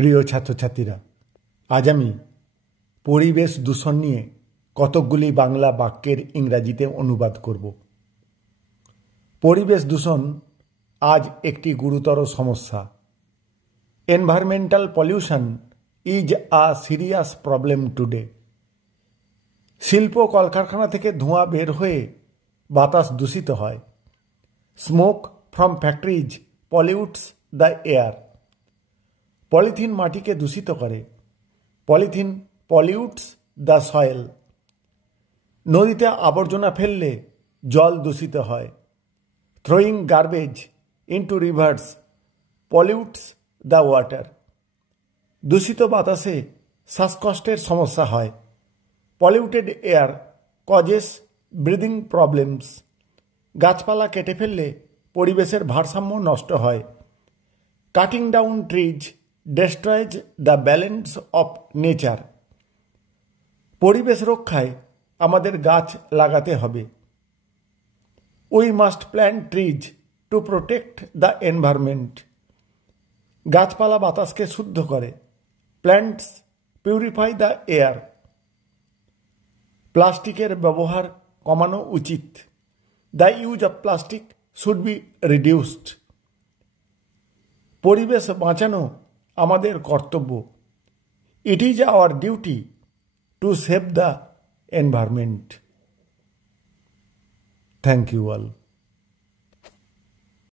প্রিয় ছাত্রছাত্রীরা, আজ আমি পরিবেশ দূষণ নিয়ে কতকগুলি বাংলা বাক্যের ইংরাজিতে অনুবাদ করব। পরিবেশ দূষণ আজ একটি গুরুতর সমস্যা। Environmental pollution is a serious problem today. শিল্প কলকারখানা থেকে ধোঁয়া বের হয়ে বাতাস দূষিত হয়। Smoke from factories pollutes the air. Polythene মাটিকে দূষিত করে। Polythene pollutes the soil. নদীতে আবর্জনা ফেললে জল দূষিত হয়। Throwing garbage into rivers pollutes the water. দূষিত বাতাসে শ্বাসকষ্টের সমস্যা হয়। Polluted air causes breathing problems. গাছপালা কেটে ফেললে পরিবেশের ভারসাম্য নষ্ট হয়। Cutting down trees destroys the balance of nature. পরিবেশ রক্ষায় আমাদের গাছ লাগাতে হবে। We must plant trees to protect the environment. গাছপালা বাতাসকে শুদ্ধ করে। Plants purify the air. প্লাস্টিকের ব্যবহার কমানো উচিত। The use of plastic should be reduced. পরিবেশ বাঁচানো আমাদের কর্তব্য। It is our duty to save the environment. Thank you all.